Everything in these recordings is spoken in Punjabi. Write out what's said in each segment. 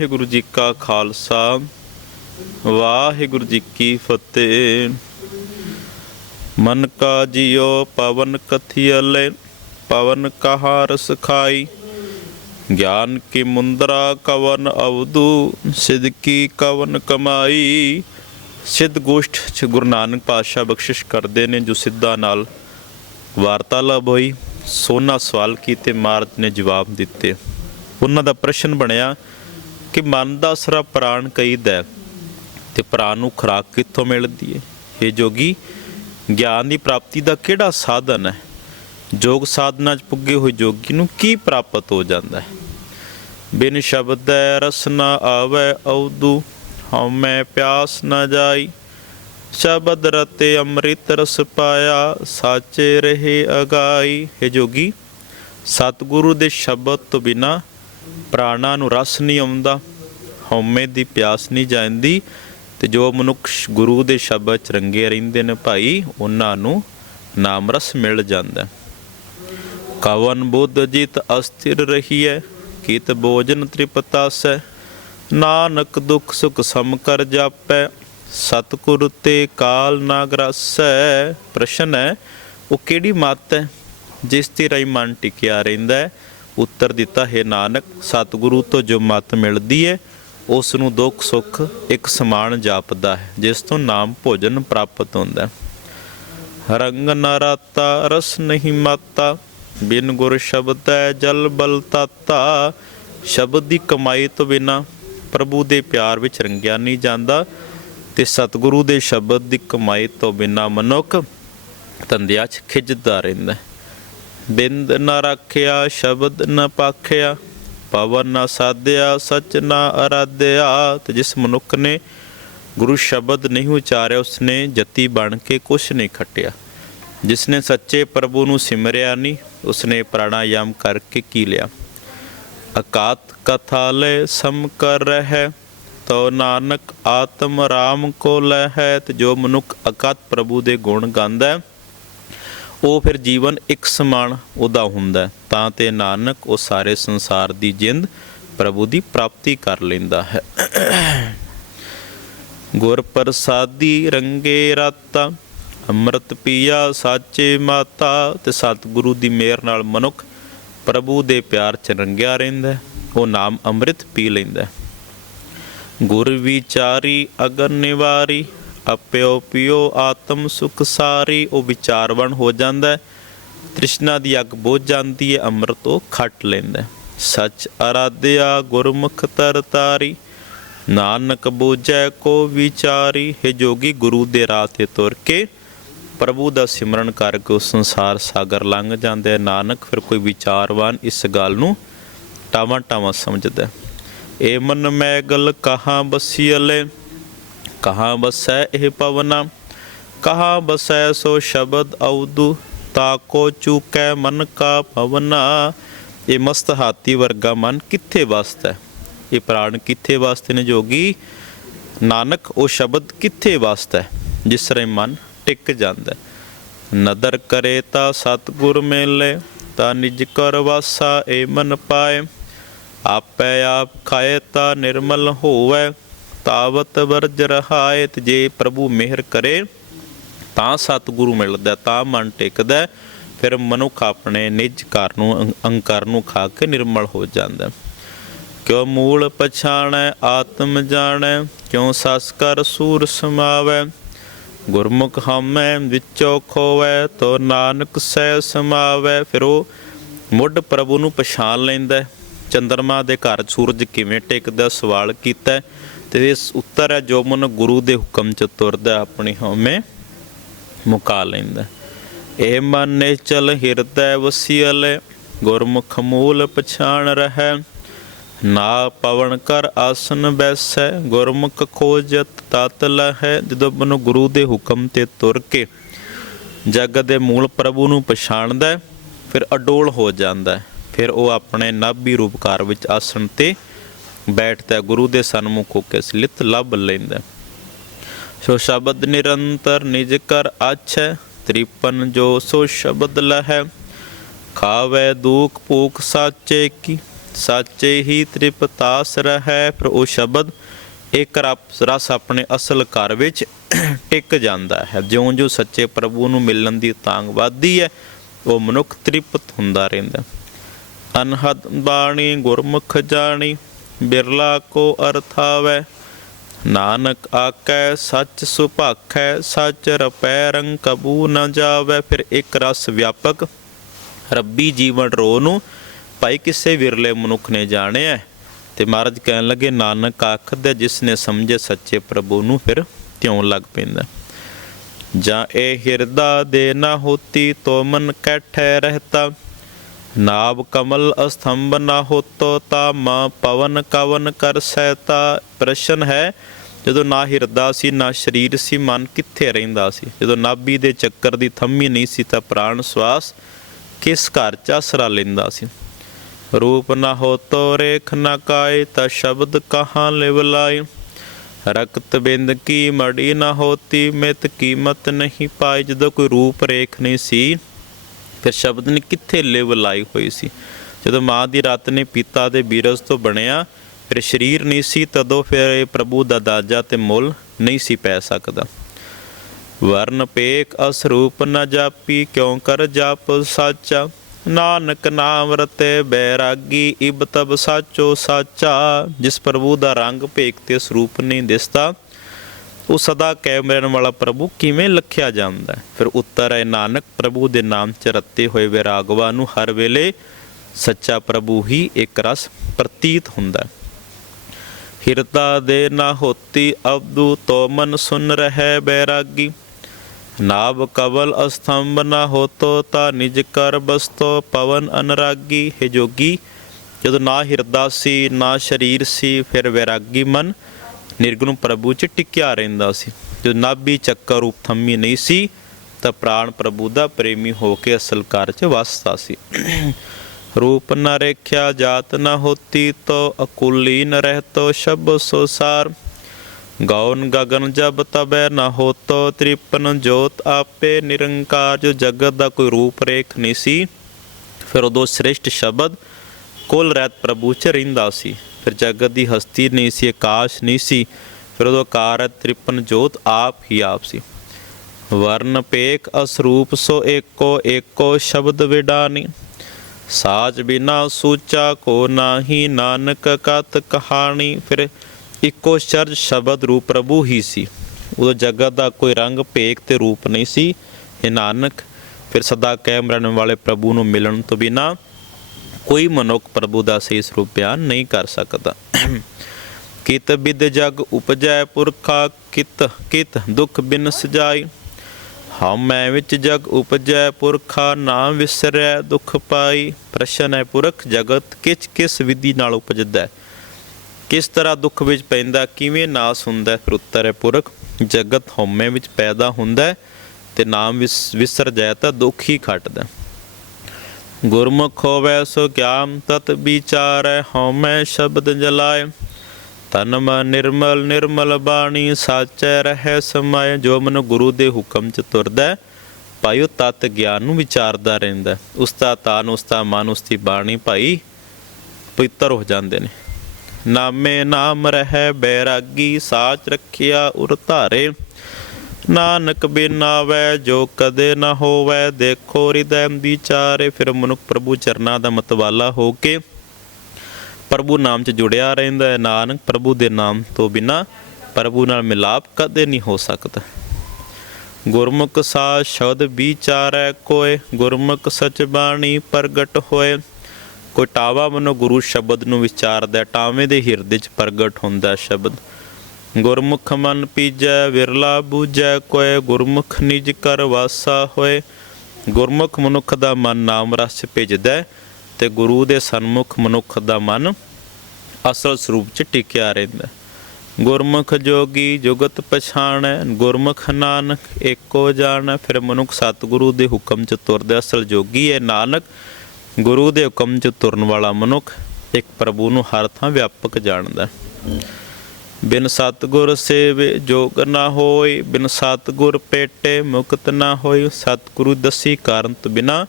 ਵਾਹਿਗੁਰੂ ਜੀ ਕਾ ਖਾਲਸਾ, ਵਾਹਿਗੁਰੂ ਜੀ ਕੀ ਫਤਿਹ। ਮਨ ਕਾ ਜਿਉ, ਪਵਨ ਕਥਿਅਲੇ ਪਵਨ ਕਹਾ ਰਸ ਖਾਈ। ਗਿਆਨ ਕੀ ਮੁੰਦਰਾ ਕਵਨ ਅਵਦੂ ਸਿਧ ਕੀ ਕਵਨ ਕਮਾਈ। ਸਿੱਧ ਗੋਸ਼ਟ ਚ ਗੁਰੂ ਨਾਨਕ ਪਾਤਸ਼ਾਹ ਬਖਸ਼ਿਸ਼ ਕਰਦੇ ਨੇ, ਜੋ ਸਿੱਧਾ ਨਾਲ ਵਾਰਤਾਲਾਪ ਹੋਈ। ਸੋਨਾ ਸਵਾਲ ਕੀਤੇ, ਮਾਰਦ ਨੇ ਜਵਾਬ ਦਿੱਤੇ। ਉਹਨਾਂ ਦਾ ਪ੍ਰਸ਼ਨ ਬਣਿਆ ਕਿ ਮਨ ਦਾ ਅਸਰਾ ਪ੍ਰਾਣ ਕਹੀਦਾ ਤੇ ਪ੍ਰਾਣ ਨੂੰ ਖੁਰਾਕ ਕਿੱਥੋਂ ਮਿਲਦੀ ਹੈ ਇਹ ਜੋਗੀ, ਗਿਆਨ ਦੀ ਪ੍ਰਾਪਤੀ ਦਾ ਕਿਹੜਾ ਸਾਧਨ ਹੈ? ਜੋਗ ਸਾਧਨਾ 'ਚ ਪੁੱਗੇ ਹੋਏ ਜੋਗੀ ਨੂੰ ਕੀ ਪ੍ਰਾਪਤ ਹੋ ਜਾਂਦਾ ਹੈ? ਬਿਨ ਸ਼ਬਦ ਰਸ ਨ ਆਵੈ ਅਵਦੂ ਹਉਮੈ ਪਿਆਸ ਨਾ ਜਾਈ। ਸ਼ਬਦ ਰਤੇ ਅੰਮ੍ਰਿਤ ਰਸ ਪਾਇਆ, ਸਾਚੇ ਰਹੇ ਅਗਾਈ। ਹੈ ਜੋਗੀ, ਸਤਿਗੁਰੂ ਦੇ ਸ਼ਬਦ ਤੋਂ ਬਿਨਾ ਪ੍ਰਾਣਾ ਨੂੰ ਰਸ ਨਹੀਂ ਆਉਂਦਾ। ਹਉਮੈ ਦੀ ਪਿਆਸ ਨਹੀਂ ਜਾਂਦੀ ਤੇ ਜੋ ਮਨੁੱਖ ਗੁਰੂ ਦੇ ਸ਼ਬਦ ਚ ਰੰਗੇ ਰਹਿੰਦੇ ਨੇ ਭਾਈ, ਉਹਨਾਂ ਨੂੰ ਨਾਮ ਰਸ ਮਿਲ ਜਾਂਦਾ। ਕਵਨ ਬੁੱਧ ਜਿਤ ਅਸਥਿਰ ਰਹੀਐ, ਕੀਤ ਭੋਜਨ ਤ੍ਰਿਪਤਾਸੈ। ਨਾਨਕ ਦੁਖ ਸੁਖ ਸਮ ਕਰ ਜਾਪੈ, ਸਤਿਗੁਰ ਤੇ ਕਾਲ ਨਾ ਗ੍ਰਸੈ ਪ੍ਰਸ਼ਨ ਹੈ, ਉਹ ਕਿਹੜੀ ਮਤ ਹੈ, ਜਿਸ ਤੇ ਰਾਈ ਮਨ ਟਿਕਿਆ ਰਹਿੰਦਾ ਹੈ? ਉੱਤਰ ਦਿੱਤਾ, ਹੈ ਨਾਨਕ, ਸਤਿਗੁਰੂ ਤੋਂ ਜੋ ਮਤ ਮਿਲਦੀ ਹੈ ਉਸ ਨੂੰ ਦੁੱਖ, ਸੁੱਖ ਇੱਕ ਸਮਾਨ ਜਾਪਦਾ ਹੈ, ਜਿਸ ਤੋਂ ਨਾਮ ਭੋਜਨ ਪ੍ਰਾਪਤ ਹੁੰਦਾ ਹੈ। ਰੰਗ ਨਰਾਤਾ ਰਸ ਨਹੀਂ ਮਾਤਾ, ਬਿਨ ਗੁਰ ਸ਼ਬਦ ਹੈ, ਜਲ ਬਲ ਤਾਤਾ। ਸ਼ਬਦ ਦੀ ਕਮਾਈ ਤੋਂ ਬਿਨਾ ਪ੍ਰਭੂ ਦੇ ਪਿਆਰ ਵਿੱਚ ਰੰਗਿਆ ਨਹੀਂ ਜਾਂਦਾ ਤੇ ਸਤਿਗੁਰੂ ਦੇ ਸ਼ਬਦ ਦੀ ਕਮਾਈ ਤੋਂ ਬਿਨਾ ਮਨੁੱਖ ਤੰਦਿਆ 'ਚ ਖਿੱਚਦਾ ਰਹਿੰਦਾ ਬਿੰਦ ਨਾ ਰੱਖਿਆ, ਸ਼ਬਦ ਨ ਪਾਖਿਆ ਪਵਨ ਨਾ ਸਾਧਿਆ, ਸਚ ਨਾ ਅਰਾਧਿਆ, ਤੇ ਜਿਸ ਮਨੁੱਖ ਨੇ ਗੁਰੂ ਸ਼ਬਦ ਨਹੀਂ ਉਚਾਰਿਆ, ਉਸਨੇ ਜਤੀ ਬਣ ਕੇ ਕੁਛ ਨਹੀਂ ਖੱਟਿਆ। ਜਿਸਨੇ ਸੱਚੇ ਪ੍ਰਭੂ ਨੂੰ ਸਿਮਰਿਆ ਨਹੀਂ, ਉਸਨੇ ਪ੍ਰਾਣਾਯਾਮ ਕਰਕੇ ਕੀ ਲਿਆ? ਅਕਾਤ ਕਥਾਲੇ ਸਮ ਕਰ ਰਹਿ ਤੋ ਨਾਨਕ ਆਤਮ ਰਾਮ ਕੋ ਲੈ ਹੈ ਤੇ ਜੋ ਮਨੁੱਖ ਅਕਾਤ ਪ੍ਰਭੂ ਦੇ ਗੁਣ ਗਾਉਂਦਾ ਹੈ ਉਹ ਫਿਰ ਜੀਵਨ ਇੱਕ ਸਮਾਨ ਉਹਦਾ ਹੁੰਦਾ ਤਾਂ ਤੇ ਨਾਨਕ ਉਹ ਸਾਰੇ ਸੰਸਾਰ ਦੀ ਜਿੰਦ ਪ੍ਰਭੂ ਦੀ ਪ੍ਰਾਪਤੀ ਕਰ ਲੈਂਦਾ ਹੈ ਗੁਰ ਪ੍ਰਸਾਦੀ ਰੰਗੇ ਰਾਤਾ, ਅੰਮ੍ਰਿਤ ਪੀਆ ਸਾਚੇ ਮਾਤਾ ਤੇ ਸਤਿਗੁਰੂ ਦੀ ਮਿਹਰ ਨਾਲ ਮਨੁੱਖ ਪ੍ਰਭੂ ਦੇ ਪਿਆਰ ਚ ਰੰਗਿਆ ਰਹਿੰਦਾ ਉਹ ਨਾਮ ਅੰਮ੍ਰਿਤ ਪੀ ਲੈਂਦਾ ਹੈ। ਗੁਰ ਵਿਚਾਰੀ ਅਗਨ ਨਿਵਾਰੀ ਅਪਿਓ ਪਿਓ ਆਤਮ ਸੁਖ ਸਾਰੀ, ਉਹ ਵਿਚਾਰਵਣ ਹੋ ਜਾਂਦਾ ਤ੍ਰਿਸ਼ਨਾ ਦੀ ਅੱਗ ਬੁਝ ਜਾਂਦੀ ਹੈ, ਅੰਮ੍ਰਿਤ ਉਹ ਖੱਟ ਲੈਂਦਾ ਸੱਚ ਅਰਾਧਿਆ, ਗੁਰਮੁਖ ਤਰ ਤਾਰੀ, ਨਾਨਕ ਬੂਝੈ ਕੋ ਵਿਚਾਰੀ। ਹੈ ਜੋਗੀ ਗੁਰੂ ਦੇ ਰਾਹ ਤੇ ਤੁਰ ਕੇ ਪ੍ਰਭੂ ਦਾ ਸਿਮਰਨ ਕਰਕੇ ਉਹ ਸੰਸਾਰ ਸਾਗਰ ਲੰਘ ਜਾਂਦਾ ਹੈ। ਨਾਨਕ ਫਿਰ ਕੋਈ ਵਿਚਾਰਵਾਨ ਇਸ ਗੱਲ ਨੂੰ ਟਾਵਾਂ ਟਾਵਾਂ ਸਮਝਦਾ ਹੈ। ਏ ਮਨ ਮੈਗਲ ਕਹਾਂ ਬਸੀਲੇ ਕਹਾਂ ਬਸੈ ਇਹ ਪਵਨਾ, ਕਹਾਂ ਬਸੈ ਸੋ ਸ਼ਬਦ ਅਉਦੂ ਤਾਕੋ ਚੂਕੈ ਮਨ ਕਾ ਪਵਨਾ ਇਹ ਮਸਤ ਹਾਤੀ ਵਰਗਾ ਮਨ ਕਿੱਥੇ ਵਸਦਾ ਹੈ? ਇਹ ਪ੍ਰਾਣ ਕਿੱਥੇ ਵਸਦੇ ਨੇ ਜੋਗੀ? ਨਾਨਕ, ਉਹ ਸ਼ਬਦ ਕਿੱਥੇ ਵਸਦਾ ਹੈ? ਜਿਸ ਰੇ ਮਨ ਟਿਕ ਜਾਂਦਾ ਨਦਰ ਕਰੇ ਤਾਂ ਸਤਗੁਰ ਮੇਲੇ, ਤਾਂ ਨਿਜ ਕਰ ਵਾਸਾ ਏ ਮਨ ਪਾਏ। ਆਪੇ ਆਪ ਖਾਏ ਤਾਂ ਨਿਰਮਲ ਹੋਵੇ। ਤਾਵਤ ਵਰਜ ਰਹਾਏ ਜੇ ਪ੍ਰਭੂ ਮਿਹਰ ਕਰੇ, ਤਾਂ ਸਤਿਗੁਰੂ ਮਿਲਦਾ, ਤਾਂ ਮਨ ਟਿਕਦਾ, ਫਿਰ ਮਨੁੱਖ ਆਪਣੇ ਨਿਜ ਘਰ ਨੂੰ ਅੰਕਾਰ ਨੂੰ ਖਾ ਕੇ ਨਿਰਮਲ ਹੋ ਜਾਂਦਾ ਹੈ। ਕਿਉ ਮੂਲ ਪਛਾਣੈ, ਆਤਮ ਜਾਣੈ, ਕਿਉ ਸਸ ਕਰ ਸੂਰ ਸਮਾਵੈ, ਗੁਰਮੁਖ ਹਮੈ ਵਿੱਚੋ ਖੋਵੈ, ਤੋ ਨਾਨਕ ਸਹਿ ਸਮਾਵੈ, ਫਿਰ ਉਹ ਮੁੱਢ ਪ੍ਰਭੂ ਨੂੰ ਪਛਾਣ ਲੈਂਦਾ ਚੰਦਰਮਾ ਦੇ ਘਰ ਸੂਰਜ ਕਿਵੇਂ ਟਿਕਦਾ, ਸਵਾਲ ਕੀਤਾ ਤੇ ਇਸ ਉੱਤਰ ਹੈ ਜੋ ਮਨ ਗੁਰੂ ਦੇ ਹੁਕਮ ਚ ਤੁਰਦਾ ਆਪਣੀ ਹਉਮੈ ਮੁਕਾ ਲੈਂਦਾ ਇਹ ਮਨ ਨੇ ਚਲ ਹਿਰਦੈ ਵਸੀਲੇ ਗੁਰਮੁਖ ਮੂਲ ਪਛਾਣ ਰਹਿ। ਨਾ ਪਵਨ ਕਰ ਆਸਨ ਬੈਸੈ, ਗੁਰਮੁਖ ਖੋਜਤ ਤਤ ਲਹੈ। ਜਦੋਂ ਮਨੁ ਗੁਰੂ ਦੇ ਹੁਕਮ ਤੇ ਤੁਰ ਕੇ ਜਗਤ ਦੇ ਮੂਲ ਪ੍ਰਭੂ ਨੂੰ ਪਛਾਣਦਾ ਫਿਰ ਅਡੋਲ ਹੋ ਜਾਂਦਾ ਫਿਰ ਉਹ ਆਪਣੇ ਨਾਭੀ ਰੂਪਕਾਰ ਵਿੱਚ ਆਸਣ ਤੇ ਬੈਠਦਾ ਗੁਰੂ ਦੇ ਸਨਮੁਖ ਹੋ ਕੇ ਸਲਿਤ ਲੱਭ ਲੈਂਦਾ ਸੋ ਸ਼ਬਦ ਨਿਰੰਤਰ ਨਿਜ ਕਰ ਆਛੈ, ਤ੍ਰਿਪਨ ਜੋ ਸੋ ਸ਼ਬਦ ਲਹੈ। ਖਾਵੇ ਦੁਖ ਭੂਖ ਸਾਚੇ ਕੀ, ਸਾਚੇ ਹੀ ਤ੍ਰਿਪਤਾਸ ਰਹੈ। ਫਿਰ ਉਹ ਸ਼ਬਦ ਇੱਕ ਰਸ ਆਪਣੇ ਅਸਲ ਘਰ ਵਿੱਚ ਟਿਕ ਜਾਂਦਾ ਹੈ। ਜਿਉਂ-ਜਿਉਂ ਸੱਚੇ ਪ੍ਰਭੂ ਨੂੰ ਮਿਲਣ ਦੀ ਤਾਂਗ ਵੱਧਦੀ ਹੈ, ਉਹ ਮਨੁੱਖ ਤ੍ਰਿਪਤ ਹੁੰਦਾ ਰਹਿੰਦਾ ਅਨਹਦ ਬਾਣੀ, ਗੁਰਮੁਖ ਜਾਣੀ ਬਿਰਲਾ ਕੋ ਅਰਥਾਵੈ ਨਾਨਕ ਆਕੈ, ਸੱਚ ਸੁਭਾਖੈ, ਸੱਚ ਰਪੈ, ਰੰਗ ਕਬੂ ਨ ਜਾਵੇ। ਫਿਰ ਇੱਕ ਰਸ ਵਿਆਪਕ, ਰੱਬੀ ਜੀਵਨ ਰੋ ਨੂੰ ਭਾਈ ਕਿਸੇ ਵਿਰਲੇ ਮਨੁੱਖ ਨੇ ਜਾਣਿਆ ਤੇ ਮਹਾਰਾਜ ਕਹਿਣ ਲੱਗੇ, ਨਾਨਕ ਆਖਦਾ ਜਿਸ ਨੇ ਸਮਝੇ ਸੱਚੇ ਪ੍ਰਭੂ ਨੂੰ ਫਿਰ ਤਿਉਂ ਲੱਗ ਪੈਂਦਾ। ਜਾਂ ਇਹ ਹਿਰਦਾ ਦੇ ਨਾ ਹੋਤੀ, ਤੋ ਮਨ ਕੈਠੈ ਰਹਤਾ। ਨਾਭ ਕਮਲ ਅਸਥੰਭ ਨਾ ਹੋਤੋ ਤਾ ਪਵਨ ਕਵਨ ਕਰ ਸਹਿਤਾ। ਪ੍ਰਸ਼ਨ ਹੈ, ਜਦੋਂ ਨਾ ਹਿਰਦਾ ਸੀ, ਨਾ ਸਰੀਰ ਸੀ, ਮਨ ਕਿੱਥੇ ਰਹਿੰਦਾ ਸੀ? ਜਦੋਂ ਨਾਭੀ ਦੇ ਚੱਕਰ ਦੀ ਥੰਮੀ ਨਹੀਂ ਸੀ, ਤਾਂ ਪ੍ਰਾਣ ਸਵਾਸ ਕਿਸ ਘਰ ਚ ਆਸਰਾ ਲੈਂਦਾ ਸੀ? ਰੂਪ ਨਾ ਹੋਤੋ, ਰੇਖ ਨਾ ਕਾਏ, ਤਾਂ ਸ਼ਬਦ ਕਹਾਂ ਲਿਵ ਲਾਏ? ਰਕਤ ਬਿੰਦ ਕੀ ਮੜੀ ਨਾ ਹੋਤੀ, ਮਿਤ ਕੀਮਤ ਨਹੀਂ ਪਾਈ ਜਦੋਂ ਕੋਈ ਰੂਪ ਰੇਖ ਨਹੀਂ ਸੀ ਫਿਰ ਸ਼ਬਦ ਨੇ ਕਿੱਥੇ ਲਿਵ ਲਾਈ ਹੋਈ ਸੀ? ਜਦੋਂ ਮਾਂ ਦੀ ਰਤ ਨੇ ਪਿਤਾ ਦੇ ਬੀਰਜ ਤੋਂ ਬਣਿਆ, ਫਿਰ ਸਰੀਰ ਨਹੀਂ ਸੀ, ਤਦੋਂ ਫਿਰ ਇਹ ਪ੍ਰਭੂ ਦਾ ਦਾਜਾ ਤੇ ਮੁੱਲ ਨਹੀਂ ਸੀ ਪੈ ਸਕਦਾ। ਵਰਨ ਪੇਕ ਅਸਰੂਪ ਨ ਜਾਪੀ, ਕਿਉ ਕਰ ਜਾਪ ਸਾਚਾ? ਨਾਨਕ ਨਾਮ ਰਤੇ ਬੈਰਾਗੀ, ਇਬ ਤਬ ਸਾਚੋ ਸਾਚਾ। ਜਿਸ ਪ੍ਰਭੂ ਦਾ ਰੰਗ ਭੇਕ ਤੇ ਸਰੂਪ ਨਹੀਂ ਦਿਸਦਾ ਉਹ ਸਦਾ ਕੈਮਰਨ ਵਾਲਾ ਪ੍ਰਭੂ ਕਿਵੇਂ ਲਖਿਆ ਜਾਂਦਾ ਹੈ? ਫਿਰ ਉੱਤਰ ਹੈ, ਨਾਨਕ, ਪ੍ਰਭੂ ਦੇ ਨਾਮ ਚ ਰੱਤੇ ਹੋਏ ਵਿਰਾਗਵਾ ਨੂੰ ਹਰ ਵੇਲੇ ਸੱਚਾ ਪ੍ਰਭੂ ਹੀ ਇੱਕ ਰਸ ਪ੍ਰਤੀਤ ਹੁੰਦਾ ਹੈ। ਹਿਰਦਾ ਦੇ ਨਾ ਹੋਤੀ ਅਬਦੂ ਤੋ ਮਨ ਸੁਨ ਰਹਿ ਬੈਰਾਗੀ। ਨਾਭ ਕਵਲ ਅਸਥੰਭ ਨਾ ਹੋਤੋ ਤਾ ਨਿਜ ਕਰ ਬਸਤੋ ਪਵਨ ਅਨਰਾਗੀ। ਹੈ ਜੋਗੀ, ਜਦੋਂ ਨਾ ਹਿਰਦਾ ਸੀ, ਨਾ ਸਰੀਰ ਸੀ, ਫਿਰ ਵੈਰਾਗੀ ਮਨ ਨਿਰਗੁਣ ਪ੍ਰਭੂ ਚ ਟਿਕਿਆ ਰਹਿੰਦਾ ਸੀ। ਜੋ ਨਾਭੀ ਚੱਕਰ ਰੂਪ ਥੰਮੀ ਨਹੀਂ ਸੀ, ਤਾਂ ਪ੍ਰਾਣ ਪ੍ਰਭੂ ਦਾ ਪ੍ਰੇਮੀ ਹੋ ਕੇ ਅਸਲ ਘਰ ਚ ਵਸਦਾ ਸੀ। ਰੂਪ ਨ ਰੇਖਿਆ, ਜਾਤ ਨ ਹੋਤੀ, ਤੋ ਅਕੁਲੀ ਨ ਰਹਤੋ ਸ਼ਬ ਸੋਸਾਰ। ਗੌਨ ਗਗਨ ਜਬ ਤਬੈ ਨ ਹੋਤੋ, ਤ੍ਰਿਪਨ ਜੋਤ ਆਪੇ ਨਿਰੰਕਾਰ। ਜੋ ਜਗਤ ਦਾ ਕੋਈ ਰੂਪ ਰੇਖ ਨਹੀਂ ਸੀ, ਫਿਰ ਉਦੋਂ ਸ੍ਰੇਸ਼ਟ ਸ਼ਬਦ ਕੁਲ ਰਹਿਤ ਪ੍ਰਭੂ ਚ ਰਹਿੰਦਾ ਸੀ। ਫਿਰ ਜਗਤ ਦੀ ਹਸਤੀ ਨਹੀਂ ਸੀ, ਆਕਾਸ਼ ਨਹੀਂ ਸੀ, ਫਿਰ ਉਦੋਂ ਕਾਰ ਤ੍ਰਿਪਨ ਜੋਤ ਆਪ ਹੀ ਆਪ ਸੀ। ਵਰਨ ਪੇਕ ਅਸਰੂਪ ਸੋ ਏਕੋ ਏਕੋ ਸ਼ਬਦ ਵਿਡਾਨੀ। ਸਾਚ ਬਿਨਾ ਸੂਚਾ ਕੋ ਨਾਹੀ, ਨਾਨਕ ਕਤ ਕਹਾਣੀ। ਫਿਰ ਇੱਕੋ ਸ਼ਰਜ ਸ਼ਬਦ ਰੂਪ ਪ੍ਰਭੂ ਹੀ ਸੀ। ਉਹ ਜਗਤ ਦਾ ਕੋਈ ਰੰਗ ਭੇਕ ਤੇ ਰੂਪ ਨਹੀਂ ਸੀ। ਇਹ ਨਾਨਕ, ਫਿਰ ਸਦਾ ਕਾਇਮ ਰਹਿਣ ਵਾਲੇ ਪ੍ਰਭੂ ਨੂੰ ਮਿਲਣ ਤੋਂ ਬਿਨਾ ਕੋਈ ਮਨੁੱਖ ਪ੍ਰਭੂ ਦਾ ਸਹੀ ਸਰੂਪ ਬਿਆਨ ਨਹੀਂ ਕਰ ਸਕਦਾ। ਕਿਤ ਬਿਦ ਜਗ ਉਪਜੈ ਪੁਰਖਾ, ਕਿਤ ਕਿਤ ਦੁਖ ਬਿਨ ਸਜਾਈ। ਹਉਮੈ ਵਿੱਚ ਜਗ ਉਪਜੈ ਪੁਰਖਾ ਨਾਮ ਵਿਸਰੈ ਦੁਖ ਪਾਈ। ਪ੍ਰਸ਼ਨ ਹੈ ਪੁਰਖ, ਜਗਤ ਕਿਛ ਕਿਸ ਵਿਧੀ ਨਾਲ ਉਪਜਦਾ ਹੈ? ਕਿਸ ਤਰ੍ਹਾਂ ਦੁੱਖ ਵਿੱਚ ਪੈਂਦਾ, ਕਿਵੇਂ ਨਾਸ ਹੁੰਦਾ ਹੈ? ਫਿਰ ਉੱਤਰ ਹੈ ਪੁਰਖ, ਜਗਤ ਹਉਮੈ ਵਿੱਚ ਪੈਦਾ ਹੁੰਦਾ ਤੇ ਨਾਮ ਵਿਸ- ਵਿਸਰ ਜਾਏ ਤਾਂ ਦੁੱਖ ਹੀ ਖਟਦਾ ਗੁਰਮੁਖ ਹੋਵੇ ਸੋ ਗਿਆਨ ਤਤ ਵਿਚਾਰੈ, ਹਉਮੈ ਸ਼ਬਦ ਜਲਾਏ। ਤਨ ਮਨ ਨਿਰਮਲ ਨਿਰਮਲ ਬਾਣੀ ਸਾਚੈ ਰਹਿ ਸਮਾਏ। ਜੋ ਮਨ ਗੁਰੂ ਦੇ ਹੁਕਮ ਚ ਤੁਰਦਾ ਭਾਈ ਉਹ ਤਤ ਗਿਆਨ ਨੂੰ ਵਿਚਾਰਦਾ ਰਹਿੰਦਾ ਹੈ। ਉਸ ਦਾ ਤਾਨ, ਉਸ ਦਾ ਮਨ, ਉਸ ਦੀ ਬਾਣੀ ਭਾਈ ਪਵਿੱਤਰ ਹੋ ਜਾਂਦੇ ਨੇ। ਨਾਮੇ ਨਾਮ ਰਹਿ, ਬੈਰਾਗੀ ਸਾਚ ਰੱਖਿਆ ਉਰ ਧਾਰੇ। ਨਾਨਕ ਬਿਨਾਵੈ ਜੋ ਕਦੇ ਨਾ ਹੋਵੈ ਦੇਖੋ ਹਿਰਦੈ ਵਿਚਾਰੇ ਫਿਰ ਮਨੁੱਖ ਪ੍ਰਭੂ ਚਰਨਾਂ ਦਾ ਮਤਵਾਲਾ ਹੋ ਕੇ ਪ੍ਰਭੂ ਨਾਮ 'ਚ ਜੁੜਿਆ ਰਹਿੰਦਾ ਹੈ। ਨਾਨਕ ਪ੍ਰਭੂ ਦੇ ਨਾਮ ਤੋਂ ਬਿਨਾ ਪ੍ਰਭੂ ਨਾਲ ਮਿਲਾਪ ਕਦੇ ਨਹੀਂ ਹੋ ਸਕਦਾ। ਗੁਰਮੁਖ ਸਾ ਸ਼ਬਦ ਵਿਚਾਰੈ ਕੋਏ ਗੁਰਮੁਖ ਸਚ ਬਾਣੀ ਪ੍ਰਗਟ ਹੋਏ ਕੋਈ ਟਾਵਾ ਮਨੋ ਗੁਰੂ ਸ਼ਬਦ ਨੂੰ ਵਿਚਾਰਦਾ ਹੈ, ਟਾਵੇਂ ਦੇ ਹਿਰਦੇ 'ਚ ਪ੍ਰਗਟ ਹੁੰਦਾ ਸ਼ਬਦ। ਗੁਰਮੁਖ ਮਨ ਪੀਜੈ, ਵਿਰਲਾ ਬੂਝੈ, ਕੋਇ ਗੁਰਮੁਖ ਨਿਜ ਕਰ ਵਾਸਾ ਹੋਏ। ਗੁਰਮੁਖ ਮਨੁੱਖ ਦਾ ਮਨ ਨਾਮ ਰਸ 'ਚ ਤੇ ਗੁਰੂ ਦੇ ਸਨਮੁਖ ਮਨੁੱਖ ਦਾ ਮਨ ਅਸਲ ਸਰੂਪ 'ਚ ਟਿਕਿਆ ਰਹਿੰਦਾ। ਗੁਰਮੁਖ ਜੋਗੀ ਜੁਗਤ ਪਛਾਣੈ, ਗੁਰਮੁਖ ਨਾਨਕ ਏਕੋ ਜਾਣੈ। ਫਿਰ ਮਨੁੱਖ ਸਤਿਗੁਰੂ ਦੇ ਹੁਕਮ 'ਚ ਤੁਰਦਾ, ਅਸਲ ਜੋਗੀ ਹੈ ਨਾਨਕ। ਗੁਰੂ ਦੇ ਹੁਕਮ 'ਚ ਤੁਰਨ ਵਾਲਾ ਮਨੁੱਖ ਇੱਕ ਪ੍ਰਭੂ ਨੂੰ ਹਰ ਥਾਂ ਵਿਆਪਕ ਜਾਣਦਾ। ਹੈ ਬਿਨ ਸਤਗੁਰ ਸੇਵੇ ਜੋਗ ਨਾ ਹੋਈ ਬਿਨ ਸਤਗੁਰ ਪੇਟੇ ਮੁਕਤ ਨਾ ਹੋਈ ਸਤਗੁਰੂ ਦਸੀ ਕਾਰਨ ਤੋਂ ਬਿਨਾ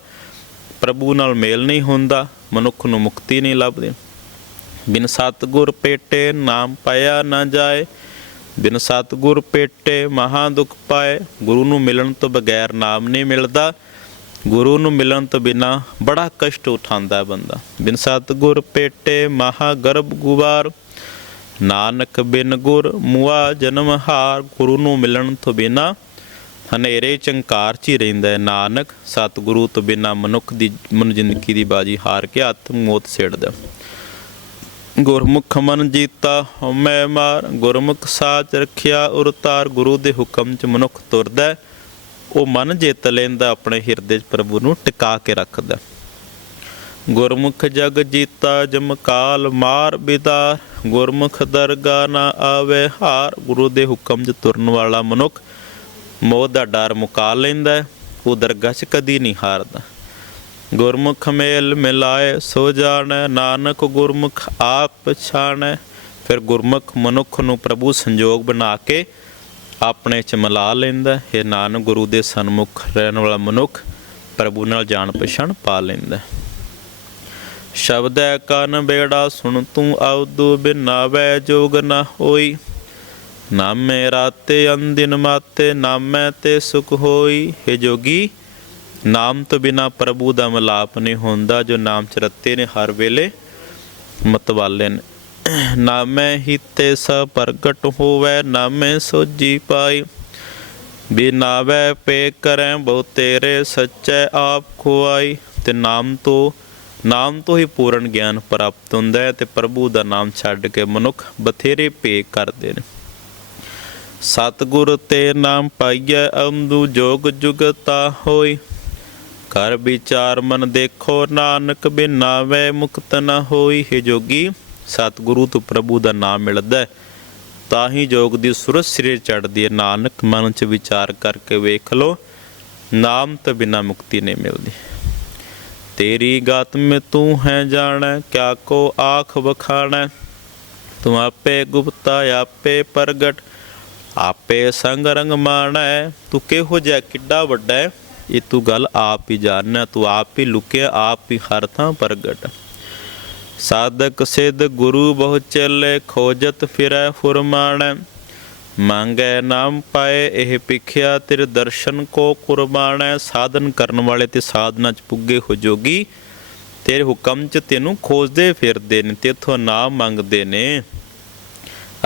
ਪ੍ਰਭੂ ਨਾਲ ਮੇਲ ਨਹੀਂ ਹੁੰਦਾ, ਮਨੁੱਖ ਨੂੰ ਮੁਕਤੀ ਨਹੀਂ ਲੱਭਦੀ। ਬਿਨ ਸਤਗੁਰ ਪੇਟੇ ਨਾਮ ਪਾਇਆ ਨਾ ਜਾਏ, ਬਿਨ ਸਤਗੁਰ ਪੇਟੇ ਮਹਾ ਦੁਖ ਪਾਏ, ਗੁਰੂ ਨੂੰ ਮਿਲਣ ਤੋਂ ਬਗੈਰ ਨਾਮ ਨਹੀਂ ਮਿਲਦਾ, ਗੁਰੂ ਨੂੰ ਮਿਲਣ ਤੋਂ ਬਿਨਾ ਬੜਾ ਕਸ਼ਟ ਉਠਾਉਂਦਾ ਬੰਦਾ। ਬਿਨ ਸਤਗੁਰ ਪੇਟੇ ਮਹਾ ਗਰਭ ਗੁਵਾਰ ਨਾਨਕ ਬਿਨ ਗੁਰ ਮੁਆ ਜਨਮ ਹਾਰ ਗੁਰੂ ਨੂੰ ਮਿਲਣ ਤੋਂ ਬਿਨਾ, ਹਨੇਰੇ ਚੰਕਾਰ ਚ ਹੀ ਰਹਿੰਦਾ ਹੈ ਨਾਨਕ, ਸਤਿਗੁਰੂ ਤੋਂ ਬਿਨਾ ਮਨੁੱਖ ਦੀ ਮਨ ਜ਼ਿੰਦਗੀ ਦੀ ਬਾਜੀ ਹਾਰ ਕੇ ਹੱਥ ਮੋਤ ਛੇੜਦਾ ਗੁਰਮੁਖ ਮਨ ਜੀਤਾ ਹਉਮੈ ਮਾਰ, ਗੁਰਮੁਖ ਸਾਚ ਰਖਿਆ ਉਰਤਾਰ ਗੁਰੂ ਦੇ ਹੁਕਮ ਚ ਮਨੁੱਖ ਤੁਰਦਾ ਉਹ ਮਨ ਜਿੱਤ ਲੈਂਦਾ, ਆਪਣੇ ਹਿਰਦੇ ਚ ਪ੍ਰਭੂ ਨੂੰ ਟਿਕਾ ਕੇ ਰੱਖਦਾ ਗੁਰਮੁਖ ਜਗ ਜੀਤਾ ਜਮਕਾਲ ਮਾਰ ਬਿਦਾਰ ਗੁਰਮੁਖ ਦਰਗਾ ਨਾ ਆਵੇ ਹਾਰ ਗੁਰੂ ਦੇ ਹੁਕਮ 'ਚ ਤੁਰਨ ਵਾਲਾ ਮਨੁੱਖ ਮੌਤ ਦਾ ਡਰ ਮੁਕਾ ਲੈਂਦਾ ਹੈ, ਉਹ ਦਰਗਾਹ 'ਚ ਕਦੀ ਨਹੀਂ ਹਾਰਦਾ ਗੁਰਮੁਖ ਮੇਲ ਮਿਲਾਏ ਸੋ ਜਾਣੈ ਨਾਨਕ ਗੁਰਮੁਖ ਆਪ ਪਛਾਣੈ ਫਿਰ ਗੁਰਮੁਖ ਮਨੁੱਖ ਨੂੰ ਪ੍ਰਭੂ ਸੰਜੋਗ ਬਣਾ ਕੇ ਆਪਣੇ ਚ ਮਿਲਾ ਲੈਂਦਾ ਹੈ। ਇਹ ਨਾਨਕ ਗੁਰੂ ਦੇ ਸਨਮੁਖ ਰਹਿਣ ਵਾਲਾ ਮਨੁੱਖ ਪ੍ਰਭੂ ਨਾਲ ਜਾਣ ਪਛਾਣ ਪਾ ਲੈਂਦਾ ਹੈ। ਸ਼ਬਦ ਹੈ, ਕੰਨ ਬੇੜਾ ਸੁਣ ਤੂੰ ਆਉਦੂ ਬਿਨਾਵੇ ਜੋਗ ਨਾ ਹੋਈ। ਨਾਮੇ ਰਾਤੇ ਅੰਦਿਨ ਮਾਤੇ, ਨਾਮੈ ਤੇ ਸੁਖ ਹੋਈ। ਹੈ ਜੋਗੀ, ਨਾਮ ਤੋਂ ਬਿਨਾ ਪ੍ਰਭੂ ਦਾ ਮਲਾਪ ਨਹੀਂ ਹੁੰਦਾ, ਜੋ ਨਾਮ ਚ ਨੇ, ਹਰ ਵੇਲੇ ਮਤਵਾਲੇ ਨੇ। ਨਾਮੈ ਹਿਤੇ ਸ ਪ੍ਰਗਟ ਹੋਵੇ, ਨਾਮੈ ਸੋਜੀ ਪਾਈ। ਬਿਨਾਵੇ ਪੇ ਕਰੈ ਬਹੁ ਤੇਰੇ ਸੱਚੇ ਆਪ ਖੁਆਈ। ਤੇ ਨਾਮ ਤੋਂ ਨਾਮ ਤੋਂ ਹੀ ਪੂਰਨ ਗਿਆਨ ਪ੍ਰਾਪਤ ਹੁੰਦਾ ਹੈ ਤੇ ਪ੍ਰਭੂ ਦਾ ਨਾਮ ਛੱਡ ਕੇ ਮਨੁੱਖ ਬਥੇਰੇ ਪੇ ਕਰਦੇ ਨੇ। ਸਤਿਗੁਰ ਤੇ ਨਾਮ ਪਾਈਐ ਅੰਦੂ ਜੋਗ ਜੁਗਤਾ ਹੋਈ। ਕਰ ਵਿਚਾਰ ਮਨ ਦੇਖੋ ਨਾਨਕ ਬਿਨਾ ਵੈ ਮੁਕਤ ਨ ਹੋਈ। ਹੈ ਜੋਗੀ, ਸਤਿਗੁਰੂ ਤੋਂ ਪ੍ਰਭੂ ਦਾ ਨਾਮ ਮਿਲਦਾ ਤਾਂ ਹੀ ਜੋਗ ਦੀ ਸੁਰਤ ਸਿਰੇ ਚੜਦੀ ਹੈ। ਨਾਨਕ ਮਨ ਚ ਵਿਚਾਰ ਕਰਕੇ ਵੇਖ ਲੋ ਨਾਮ ਤੋਂ ਬਿਨਾ ਮੁਕਤੀ ਨਹੀਂ ਮਿਲਦੀ। ਤੇਰੀ ਗਾਤ ਮੇ ਤੂੰ ਹੈ ਜਾਣੈ, ਕਿਆ ਕੋ ਆਖ ਵਖਾਣੈ? ਤੂੰ ਆਪੇ ਗੁਪਤਾ, ਆਪੇ ਪ੍ਰਗਟ, ਆਪੇ ਸੰਗ ਰੰਗ ਮਾਣੈ। ਤੂੰ ਕਿਹੋ ਜਿਹਾ ਕਿੱਡਾ ਵੱਡਾ ਹੈ? ਇਹ ਤੂੰ ਗੱਲ ਆਪ ਹੀ ਜਾਣਨਾ ਤੂੰ ਆਪ ਹੀ ਲੁਕਿਆ, ਆਪ ਹੀ ਹਰ ਥਾਂ ਪ੍ਰਗਟ। ਸਾਧਕ ਸਿੱਧ ਗੁਰੂ ਬਹੁ ਚੱਲੇ, ਖੋਜਤ ਫਿਰੈ ਫੁਰਮਾਣੈ। ਮੰਗੈ ਨਾਮ ਪਾਏ ਇਹ ਪਿਖਿਆ ਤੇਰੇ ਦਰਸ਼ਨ ਕੋ ਕੁਰਬਾਨੈ, ਸਾਧਨ ਕਰਨ ਵਾਲੇ ਤੇ ਸਾਧਨਾ ਚ ਪੁੱਗੇ ਹੋ ਜੋਗੀ। ਤੇਰੇ ਹੁਕਮ ਚ ਤੈਨੂੰ ਖੋਜਦੇ ਫਿਰਦੇ ਨੇ ਤੇਥੋਂ ਨਾਮ ਮੰਗਦੇ ਨੇ।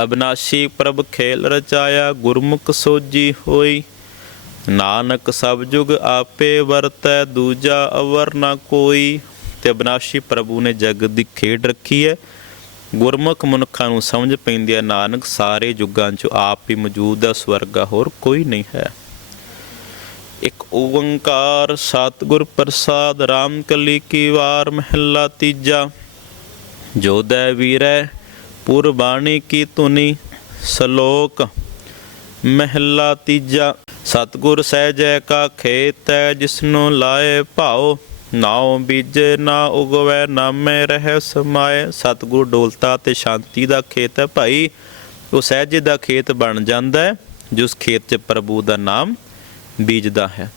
ਅਬਨਾਸ਼ੀ ਪ੍ਰਭ ਖੇਲ ਰਚਾਇਆ, ਗੁਰਮੁਖ ਸੋਜੀ ਹੋਈ। ਨਾਨਕ ਸਭ ਜੁਗ ਆਪੇ ਵਰਤੈ, ਦੂਜਾ ਅਵਰ ਨਾ ਕੋਈ। ਤੇ ਅਬਨਾਸ਼ੀ ਪ੍ਰਭੂ ਨੇ ਜਗ ਦੀ ਖੇਡ ਰੱਖੀ ਹੈ। ਗੁਰਮੁਖ ਮਨੁੱਖਾਂ ਨੂੰ ਸਮਝ ਪੈਂਦੀ ਹੈ, ਨਾਨਕ ਸਾਰੇ ਯੁੱਗਾਂ 'ਚ ਆਪ ਹੀ ਮੌਜੂਦ ਹੈ, ਸਵਰਗਾ ਹੋਰ ਕੋਈ ਨਹੀਂ ਹੈ। ਇੱਕ ਓੰਕਾਰ ਸਤਿਗੁਰ ਪ੍ਰਸਾਦ RAM ਕਲੀ ਕੀ ਵਾਰ ਮਹਿਲਾ ਤੀਜਾ ਜੋਦੈ ਵੀਰੈ, ਪੁਰਬਾਣੀ ਕੀ ਧੁਨੀ, ਸ਼ਲੋਕ ਮਹਿਲਾ ਤੀਜਾ। ਸਤਿਗੁਰ ਸਹਿਜੈ ਕਾ ਖੇਤ ਹੈ, ਜਿਸਨੂੰ ਲਾਏ ਭਾਉ ਨਾਉ ਬੀਜੇ ਨਾ ਉਗਵੈ, ਨਾਮੇ ਰਹਿ ਸਮਾਏ। ਸਤਿਗੁਰ ਡੋਲਤਾ ਤੇ ਸ਼ਾਂਤੀ ਦਾ ਖੇਤ ਹੈ ਭਾਈ। ਉਹ ਸਹਿਜੇ ਦਾ ਖੇਤ ਬਣ ਜਾਂਦਾ ਹੈ, ਜਿਸ ਖੇਤ 'ਚ ਪ੍ਰਭੂ ਦਾ ਨਾਮ ਬੀਜਦਾ ਹੈ।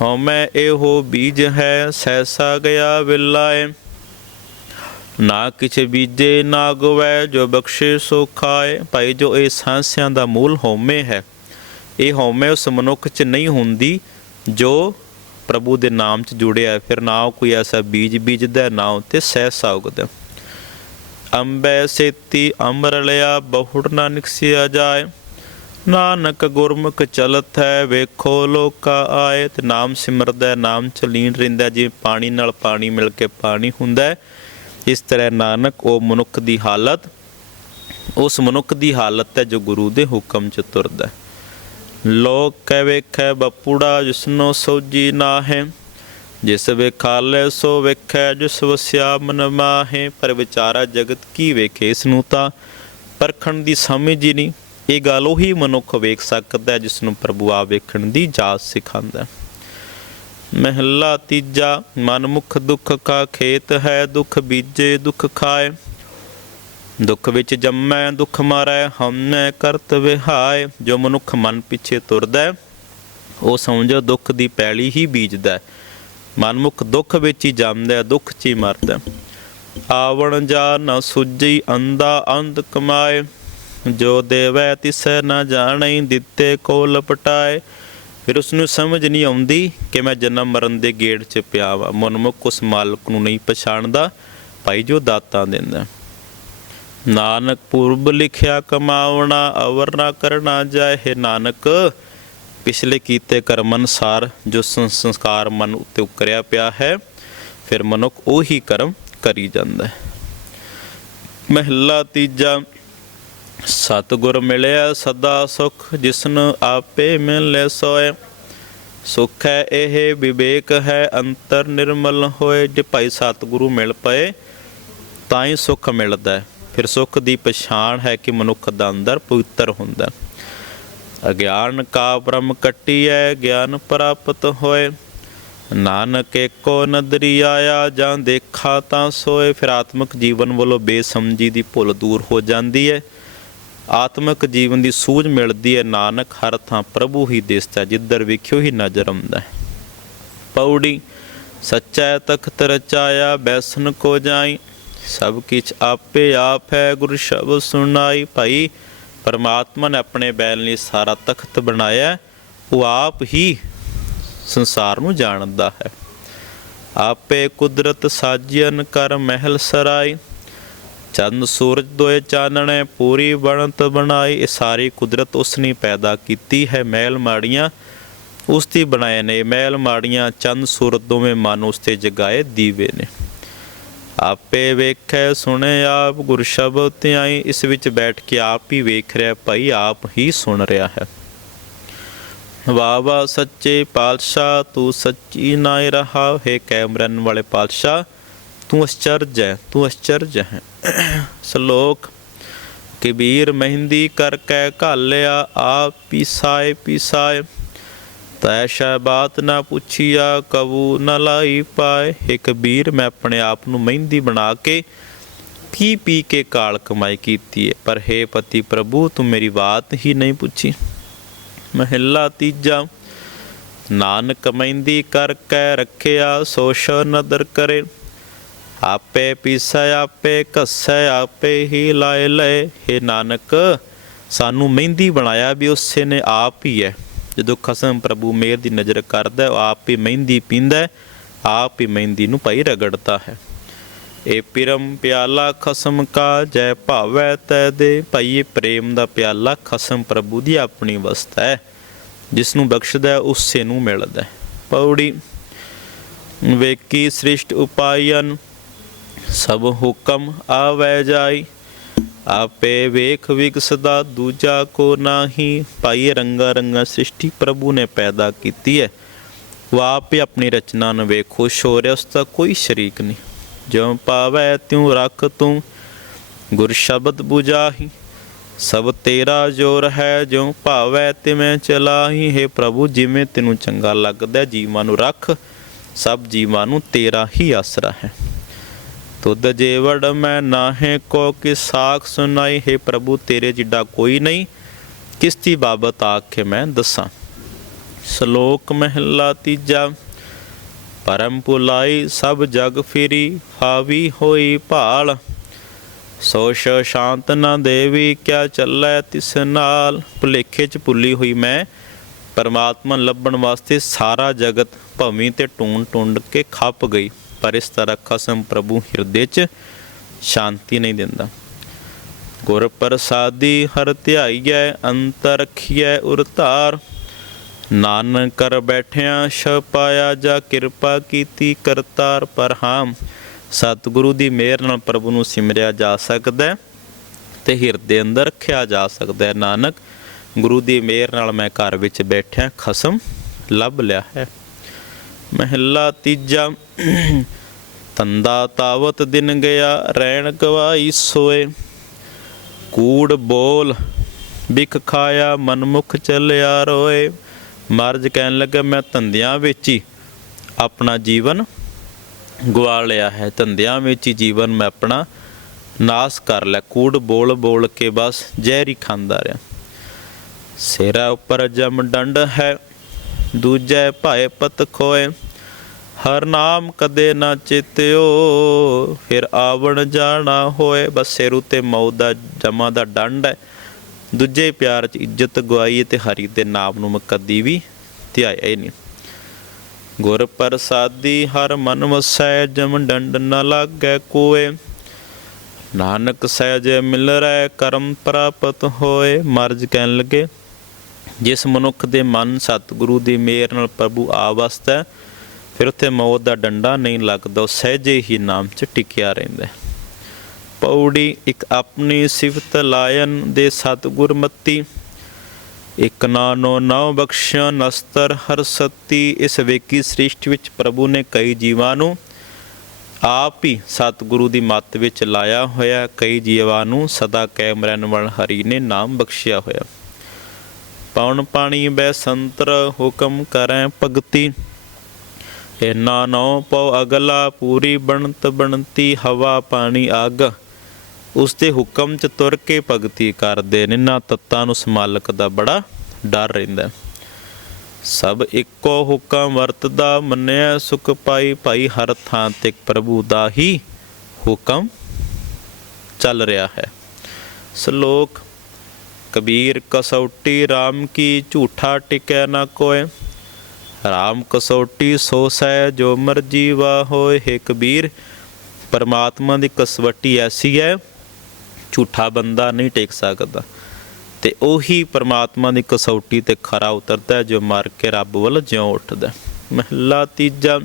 ਹਉਮੈ ਇਹੋ ਬੀਜ ਹੈ ਸੈਸਾ ਗਿਆ ਵਿਲਾਏ। ਨਾ ਕਿਛ ਬੀਜੇ, ਨਾ ਗਵੈ ਜੋ ਬਖਸ਼ੇ ਸੋ ਖਾਏ। ਭਾਈ, ਜੋ ਇਹ ਸਾਂਸਿਆਂ ਦਾ ਮੂਲ ਹਉਮੈ ਹੈ, ਇਹ ਹਉਮੈ ਉਸ ਮਨੁੱਖ 'ਚ ਨਹੀਂ ਹੁੰਦੀ, ਜੋ ਪ੍ਰਭੂ ਦੇ ਨਾਮ 'ਚ ਜੁੜਿਆ ਫਿਰ ਨਾ ਕੋਈ ਐਸਾ ਬੀਜ ਬੀਜਦਾ ਨਾ ਉਤੇ ਸਹਿਸਾ ਉਗਦਾ ਅੰਬੈ ਸੇਤੀ ਅੰਬਰ ਲਿਆ, ਬਹੁੜ ਨਾ ਨਿਕਸਿਆ ਜਾਏ। ਨਾਨਕ ਗੁਰਮੁਖ ਚਲਤ ਹੈ, ਵੇਖੋ ਲੋਕਾ ਆਏ। ਤੇ ਨਾਮ ਸਿਮਰਦਾ ਨਾਮ ਚ ਲੀਨ ਰਹਿੰਦਾ ਜਿਵੇਂ ਪਾਣੀ ਨਾਲ ਪਾਣੀ ਮਿਲ ਕੇ ਪਾਣੀ ਹੁੰਦਾ ਇਸ ਤਰ੍ਹਾਂ ਨਾਨਕ ਉਹ ਮਨੁੱਖ ਦੀ ਹਾਲਤ, ਉਸ ਮਨੁੱਖ ਦੀ ਹਾਲਤ ਹੈ ਜੋ ਗੁਰੂ ਦੇ ਹੁਕਮ ਚ ਤੁਰਦਾ ਹੈ। ਲੋਕ ਕਹਿ ਵੇਖੈ ਬਪੂੜਾ ਜਿਸਨੋ ਸੋਜੀ ਨਾਹੇ, ਜਿਸ ਵੇਖਾਲੇ ਸੋ ਵੇਖੈ ਜਿਸ ਵਸਿਆ ਮਨ ਮਾਹੇ, ਪਰ ਵਿਚਾਰਾ ਜਗਤ ਕੀ ਵੇਖੇ ਇਸ ਨੂੰ ਤਾਂ ਪਰਖਣ ਦੀ ਸਮਝ ਹੀ ਨਹੀਂ, ਇਹ ਗੱਲ ਉਹੀ ਮਨੁੱਖ ਵੇਖ ਸਕਦਾ ਹੈ ਜਿਸ ਨੂੰ ਪ੍ਰਭੂ ਆ ਵੇਖਣ ਦੀ ਜਾਚ ਸਿਖਾਉਂਦਾ ਹੈ। ਮਹਿਲਾ ਤੀਜਾ ਮਨ ਮੁਖ ਦੁਖ ਕਾ ਖੇਤ ਹੈ, ਦੁੱਖ ਬੀਜੇ ਦੁਖ ਖਾਏ ਦੁੱਖ ਵਿੱਚ ਜੰਮੈ, ਦੁੱਖ ਮਾਰੈ ਹਮਨੇ ਕਰਤ ਵਿਹਾਏ ਜੋ ਮਨੁੱਖ ਮਨ ਪਿੱਛੇ ਤੁਰਦਾ ਉਹ ਸਮਝੋ ਦੁੱਖ ਦੀ ਪੈਲੀ ਹੀ ਬੀਜਦਾ ਹੈ। ਮਨਮੁਖ ਦੁੱਖ ਵਿੱਚ ਹੀ ਜੰਮਦਾ ਦੁੱਖ 'ਚ ਹੀ ਮਰਦਾ ਆਵਣ ਜਾ ਨ ਸੁਜੀ ਅੰਦਾ ਅੰਧ ਕਮਾਏ, ਜੋ ਦੇਵੈ ਤਿਸੈ ਨ ਜਾਣੈ, ਦਿੱਤੇ ਕੋ ਲਪਟਾਏ ਫਿਰ ਉਸ ਨੂੰ ਸਮਝ ਨਹੀਂ ਆਉਂਦੀ ਕਿ ਮੈਂ ਜਨਮ ਮਰਨ ਦੇ ਗੇੜ 'ਚ ਪਿਆ ਵਾ। ਮਨਮੁਖ ਉਸ ਮਾਲਕ ਨੂੰ ਨਹੀਂ ਪਛਾਣਦਾ, ਭਾਈ ਜੋ ਦਾਤਾਂ ਦਿੰਦਾ ਨਾਨਕ ਪੁਰਬ ਲਿਖਿਆ ਕਮਾਵਣਾ ਅਵਰ ਨਾ ਕਰਨਾ ਜਾਏ ਹੈ ਨਾਨਕ। ਪਿਛਲੇ ਕੀਤੇ ਕਰਮ ਅਨੁਸਾਰ ਜੋ ਸੰਸਕਾਰ ਮਨ ਉੱਤੇ ਉਕਰਿਆ ਪਿਆ ਹੈ, ਫਿਰ ਮਨੁੱਖ ਉਹੀ ਕਰਮ ਕਰੀ ਜਾਂਦਾ ਹੈ। ਮਹਿਲਾ ਤੀਜਾ, ਸਤਿਗੁਰ ਮਿਲਿਆ ਸਦਾ ਸੁਖ, ਜਿਸਨ ਆਪੇ ਮਿਲੇ ਸੋਏ। ਸੁਖ ਹੈ ਇਹ, ਵਿਵੇਕ ਹੈ ਅੰਤਰ ਨਿਰਮਲ ਹੋਏ, ਜੇ ਭਾਈ ਸਤਿਗੁਰੂ ਮਿਲ ਪਏ, ਤਾਂ ਹੀ ਸੁੱਖ ਮਿਲਦਾ ਹੈ। ਫਿਰ ਸੁੱਖ ਦੀ ਪਛਾਣ ਹੈ ਕਿ ਮਨੁੱਖ ਦਾ ਅੰਦਰ ਪਵਿੱਤਰ ਹੁੰਦਾ। ਅਗਿਆਨ ਕਾ ਬ੍ਰਹਮ ਕੱਟੀਐ, ਗਿਆਨ ਪ੍ਰਾਪਤ ਹੋਏ। ਨਾਨਕ ਏਕੋ ਨਦਰੀ ਆਇਆ, ਜਾਂ ਦੇਖਾ ਤਾਂ ਸੋਏ। ਫਿਰ ਆਤਮਿਕ ਜੀਵਨ ਵੱਲੋਂ ਬੇਸਮਝੀ ਦੀ ਭੁੱਲ ਦੂਰ ਹੋ ਜਾਂਦੀ ਹੈ ਆਤਮਿਕ ਜੀਵਨ ਦੀ ਸੂਝ ਮਿਲਦੀ ਹੈ ਨਾਨਕ ਹਰ ਥਾਂ ਪ੍ਰਭੂ ਹੀ ਦਿਸਦਾ, ਜਿੱਧਰ ਵੇਖਿਓ ਹੀ ਨਜ਼ਰ ਆਉਂਦਾ। ਹੈ ਪੌੜੀ ਸੱਚਾ ਤਖਤ ਰਚਾਇਆ, ਬੈਸਨ ਕੋ ਜਾਈ। ਸਭ ਕਿਛ ਆਪੇ ਆਪ ਹੈ, ਗੁਰ ਸ਼ਬਦ ਸੁਣਾਈ ਭਾਈ। ਪਰਮਾਤਮਾ ਨੇ ਆਪਣੇ ਬੈਲ ਲਈ ਸਾਰਾ ਤਖਤ ਬਣਾਇਆ, ਉਹ ਆਪ ਹੀ ਸੰਸਾਰ ਨੂੰ ਜਾਣਦਾ ਹੈ। ਆਪੇ ਕੁਦਰਤ ਸਾਜਿਅਨ ਕਰ ਮਹਿਲ ਸਰਾਈ, ਚੰਦ ਸੂਰਜ ਦੋਏ ਚਾਨਣੇ ਪੂਰੀ ਬਣਤ ਬਣਾਈ। ਇਹ ਸਾਰੀ ਕੁਦਰਤ ਉਸਨੇ ਪੈਦਾ ਕੀਤੀ ਹੈ ਮਹਿਲ ਮਾੜੀਆਂ ਉਸ ਦੀ ਬਣਾਏ ਨੇ ਮਹਿਲ ਮਾੜੀਆਂ, ਚੰਦ ਸੂਰਜ ਦੋਵੇਂ ਮਨ ਉਸ ਤੇ ਜਗਾਏ ਦੀਵੇ ਨੇ। ਆਪੇ ਵੇਖੈ, ਸੁਣੇ ਆਪ, ਗੁਰ ਸ਼ਬਦ ਧਿਆਈ, ਇਸ ਵਿੱਚ ਬੈਠ ਕੇ ਆਪ ਹੀ ਵੇਖ ਰਿਹਾ, ਭਾਈ ਆਪ ਹੀ ਸੁਣ ਰਿਹਾ ਹੈ। ਵਾਹ ਵਾਹ ਸੱਚੇ ਪਾਤਸ਼ਾਹ, ਤੂੰ ਸੱਚੀ ਨਾਇ ਰਹਾ, ਹੈ ਕੈਮਰਨ ਵਾਲੇ ਪਾਤਸ਼ਾਹ, ਤੂੰ ਅਚਰਜ ਹੈ, ਤੂੰ ਅਚਰਜ ਹੈ। ਸ਼ਲੋਕ, ਕਬੀਰ ਮਹਿੰਦੀ ਕਰ ਕੈ ਘਾਲਿਆ, ਆਪ ਪੀਸਾਏ ਪੀਸਾਏ ਤੈਸ਼ਾ ਬਾਤ ਨਾ ਪੁੱਛਿਆ, ਕਬੂ ਨ ਲਾਈ ਪਾਏ। ਹੇ ਕਬੀਰ ਮੈਂ ਆਪਣੇ ਆਪ ਨੂੰ ਮਹਿੰਦੀ ਬਣਾ ਕੇ ਪੀ ਪੀ ਕੇ ਕਾਲ ਕਮਾਈ ਕੀਤੀ ਹੈ ਪਰ ਹੇ ਪਤੀ ਪ੍ਰਭੂ, ਤੂੰ ਮੇਰੀ ਬਾਤ ਹੀ ਨਹੀਂ ਪੁੱਛੀ। ਮਹਿਲਾ ਤੀਜਾ, ਨਾਨਕ ਮਹਿੰਦੀ ਕਰ ਕੈ ਰੱਖਿਆ, ਸੋਸ਼ ਨਦਰ ਕਰੇ। ਆਪੇ ਪੀਸੈ, ਆਪੇ ਘਸੈ, ਆਪੇ ਹੀ ਲਾਏ ਲਏ। ਹੇ ਨਾਨਕ, ਸਾਨੂੰ ਮਹਿੰਦੀ ਬਣਾਇਆ ਵੀ ਉਸੇ ਨੇ ਆਪ ਹੀ ਹੈ ਜਦੋਂ ਖਸਮ ਪ੍ਰਭੂ ਮੇਰ ਦੀ ਨਜ਼ਰ ਕਰਦਾ ਉਹ ਆਪ ਹੀ ਮਹਿੰਦੀ ਪੀਂਦਾ ਆਪ ਹੀ ਮਹਿੰਦੀ ਨੂੰ ਭਾਈ ਰਗੜਦਾ ਹੈ। ਇਹ ਪਿਰਮ ਪਿਆਲਾ ਖਸਮ ਕਾ ਜੈ ਭਾਵੈ ਤੈ ਦੇ ਭਾਈ ਇਹ ਪ੍ਰੇਮ ਦਾ ਪਿਆਲਾ ਖਸਮ ਪ੍ਰਭੂ ਦੀ ਆਪਣੀ ਵਸਤ ਹੈ। ਜਿਸ ਨੂੰ ਬਖਸ਼ਦਾ ਉਸੇ ਨੂੰ ਮਿਲਦਾ ਪੌੜੀ, ਵੇਕੀ ਸ੍ਰਿਸ਼ਟ ਉਪਾਇਨ ਸਭ ਹੁਕਮ ਆਵੈ ਜਾਈ ਆਪੇ ਵੇਖ ਵਿਗਸਦਾ ਦੂਜਾ ਕੋ ਨਾਹੀ ਪਾਈ ਰੰਗਾ ਰੰਗਾ ਸ੍ਰਿਸ਼ਟੀ ਪ੍ਰਭੂ ਨੇ ਪੈਦਾ ਕੀਤੀ ਹੈ ਉਹ ਆਪ ਹੀ ਆਪਣੀ ਰਚਨਾ ਨੂੰ ਵੇਖ ਖੁਸ਼ ਉਸ ਦਾ ਕੋਈ ਸ਼ਰੀਕ ਨਹੀਂ। ਜਿਉ ਪਾਵੈ ਤਿਉ ਰੱਖ ਤੂੰ, ਗੁਰ ਸ਼ਬਦ 부ਜਾਹੀ ਸਭ ਤੇਰਾ ਜੋਰ ਹੈ, ਜਿਉ ਭਾਵੈ ਤਿਵੇਂ ਚਲਾਹੀ। ਹੈ ਪ੍ਰਭੂ, ਜਿਵੇਂ ਤੈਨੂੰ ਚੰਗਾ ਲੱਗਦਾ, ਜੀਵਾਂ ਨੂੰ ਰੱਖ। ਸਭ ਜੀਵਾਂ ਨੂੰ ਤੇਰਾ ਹੀ ਆਸਰਾ ਹੈ। ਤੁਧ ਜੇਵੜ ਮੈਂ ਨਾਹੇ ਕੋ ਕਿ ਸਾਖ ਸੁਨਾਈ ਹੈ ਪ੍ਰਭੂ ਤੇਰੇ ਜਿੱਡਾ ਕੋਈ ਨਹੀਂ। ਕਿਸ ਦੀ ਬਾਬਤ ਆਖ ਮੈਂ ਦੱਸਾਂ। ਸ਼ਲੋਕ ਮਹਿਲਾ ਤੀਜਾ, ਪਰਮ ਪੁਲਾਈ ਸਭ ਜਗ ਫਿਰੀ, ਹਾਵੀ ਹੋਈ ਭਾਲ। ਸੋਸ਼ ਸ਼ਾਂਤ ਨਾ ਦੇਵੀ, ਕਿਆ ਚੱਲੈ ਤਿਸ ਨਾਲ। ਭੁਲੇਖੇ ਚ ਭੁੱਲੀ ਹੋਈ ਮੈਂ, ਪਰਮਾਤਮਾ ਲੱਭਣ ਵਾਸਤੇ ਸਾਰਾ ਜਗਤ ਭਵੀ ਤੇ ਟੂਣ ਟੁੰਡ ਕੇ ਖੱਪ ਗਈ। ਪਰ ਇਸ ਤਰ੍ਹਾਂ ਖਸਮ ਪ੍ਰਭੂ ਹਿਰਦੇ ਚ ਸ਼ਾਂਤੀ ਨਹੀਂ ਦਿੰਦਾ ਗੁਰ ਪ੍ਰਸਾਦੀ ਹਰ ਧਿਆਈਐ ਅੰਤਰ ਰਖੀਐ ਉਰਤਾਰ ਨਾਨਕ ਕਰ ਬੈਠਿਆ ਛਪਾਇਆ ਜਾ ਕਿਰਪਾ ਕੀਤੀ ਕਰਤਾਰ ਪਰ ਹਾਂ ਸਤਿਗੁਰੂ ਦੀ ਮਿਹਰ ਨਾਲ ਪ੍ਰਭੂ ਨੂੰ ਸਿਮਰਿਆ ਜਾ ਸਕਦਾ ਹੈ ਤੇ ਹਿਰਦੇ ਅੰਦਰ ਰੱਖਿਆ ਜਾ ਸਕਦਾ ਹੈ ਨਾਨਕ ਗੁਰੂ ਦੀ ਮਿਹਰ ਨਾਲ ਮੈਂ ਘਰ ਵਿੱਚ ਬੈਠਿਆ ਖਸਮ ਲੱਭ ਲਿਆ ਹੈ ਮਹਿਲਾ ਤੀਜਾ। ਤੰਦਾ ਤਾਵਤ ਦਿਨ ਗਿਆ ਰਹਿਣ ਗਵਾਈ ਸੋਏ। ਕੂੜ ਬੋਲ ਬਿਖ ਖਾਇਆ, ਮਨਮੁਖ ਚੱਲਿਆ ਰੋਏ। ਮਰਜ ਕਹਿਣ ਲੱਗਾ, ਮੈਂ ਧੰਦਿਆਂ ਵਿੱਚ ਹੀ ਆਪਣਾ ਜੀਵਨ ਗਵਾ ਲਿਆ ਹੈ। ਧੰਦਿਆਂ ਵਿੱਚ ਹੀ ਜੀਵਨ ਮੈਂ ਆਪਣਾ ਨਾਸ ਕਰ ਲਿਆ। ਕੂੜ ਬੋਲ ਬੋਲ ਕੇ ਬਸ ਜ਼ਹਿਰ ਹੀ ਖਾਂਦਾ ਰਿਹਾ। ਸਿਰਾ ਉੱਪਰ ਜਮ ਡੰਡ ਹੈ। ਦੂਜੇ ਭਾਏ ਪਤ ਖੋਏ। ਹਰ ਨਾਮ ਕਦੇ ਨਾ ਚੇਤਿਓ, ਫਿਰ ਆਵਣ ਜਾਣਾ ਹੋਏ। ਬਸ ਸਿਰ ਉਤੇ ਮੌਤ ਦਾ, ਜਮਾ ਦਾ ਡੰਡ ਹੈ। ਦੂਜੇ ਪਿਆਰ ਚ ਇੱਜ਼ਤ ਗਵਾਈ ਤੇ ਹਰੀ ਦੇ ਨਾਮ ਨੂੰ ਮੈਂ ਕਦੀ ਵੀ ਧਿਆਇਆ ਹੀ ਨਹੀਂ। ਗੁਰ ਪ੍ਰਸਾਦੀ ਹਰ ਮਨ ਵਸੈ, ਜਮ ਡੰਡ ਨ ਲਾਗੈ ਕੋਏ। ਨਾਨਕ ਸਹਿਜ ਮਿਲ ਰਹਿ ਕਰਮ ਪ੍ਰਾਪਤ ਹੋਏ। ਮਰਜ ਕਹਿਣ ਲੱਗੇ ਜਿਸ ਮਨੁੱਖ ਦੇ ਮਨ ਸਤਿਗੁਰੂ ਦੀ ਮਿਹਰ ਨਾਲ ਪ੍ਰਭੂ ਆ ਵਸਦਾ ਹੈ, ਫਿਰ ਉੱਥੇ ਮੌਤ ਦਾ ਡੰਡਾ ਨਹੀਂ ਲੱਗਦਾ ਉਹ ਸਹਿਜੇ ਹੀ ਨਾਮ 'ਚ ਟਿਕਿਆ ਰਹਿੰਦਾ ਪੌੜੀ ਇੱਕ ਆਪਣੀ ਸਿਫਤ ਲਾਇਨ ਦੇ ਸਤਿਗੁਰ ਮੱਤੀ ਇਕ ਨਾਨੋ ਨਉ ਬਖਸ਼ਿਆ ਨਸਤਰ ਹਰ ਸਤੀ ਇਸ ਵੇਕੀ ਸ੍ਰਿਸ਼ਟ ਵਿੱਚ ਪ੍ਰਭੂ ਨੇ ਕਈ ਜੀਵਾਂ ਨੂੰ ਆਪ ਹੀ ਸਤਿਗੁਰੂ ਦੀ ਮੱਤ ਵਿੱਚ ਲਾਇਆ ਹੋਇਆ ਕਈ ਜੀਵਾਂ ਨੂੰ ਸਦਾ ਕਾਇਮ ਰਹਿਣ ਵਾਲ ਹਰੀ ਨੇ ਨਾਮ ਬਖਸ਼ਿਆ ਹੋਇਆ। ਪਉਣ ਪਾਣੀ ਬੈ ਸੰਤਰ ਹੁਕਮ ਕਰੈ ਭਗਤੀ। ਇਨਾ ਨਉ ਪਉ ਅਗਲਾ ਪੂਰੀ ਬਣਤ ਬਣਤੀ ਹਵਾ ਪਾਣੀ ਅੱਗ। ਉਸ ਦੇ ਹੁਕਮ ਚ ਤੁਰ ਕੇ ਭਗਤੀ ਕਰਦੇ ਨੇ। ਨਾ ਤੱਤਾਂ ਨੂੰ ਸਮਾਲਕ ਦਾ ਬੜਾ ਡਰ ਰਹਿੰਦਾ। ਸਭ ਇੱਕੋ ਹੁਕਮ ਵਰਤਦਾ, ਮੰਨਿਆ ਸੁਖ ਪਾਈ, ਭਾਈ ਹਰ ਥਾਂ ਤੇ ਪ੍ਰਭੂ ਦਾ ਹੀ ਹੁਕਮ ਚੱਲ ਰਿਹਾ ਹੈ। ਸ਼ਲੋਕ ਕਬੀਰ ਕਸੌਟੀ RAM ਕੀ ਝੂਠਾ ਟਿਕੈ ਨਾ ਕੋਏ ਰਾਮ ਕਸੌਟੀ ਸੋ ਸੈ ਜੋ ਮਰਜ਼ੀ ਵਾ ਹੋਏ ਹੈ ਕਬੀਰ, ਪਰਮਾਤਮਾ ਦੀ ਕਸਵੱਟੀ ਐਸੀ ਹੈ ਝੂਠਾ ਬੰਦਾ ਨਹੀਂ ਟੇਕ ਸਕਦਾ। ਤੇ ਉਹੀ ਪਰਮਾਤਮਾ ਦੀ ਕਸੌਟੀ ਤੇ ਖਰਾ ਉਤਰਦਾ ਜੋ ਮਰ ਕੇ ਰੱਬ ਵੱਲ ਜਿਉਂ ਉੱਠਦਾ। ਹੈ। ਮਹਲਾ ਤੀਜਾ,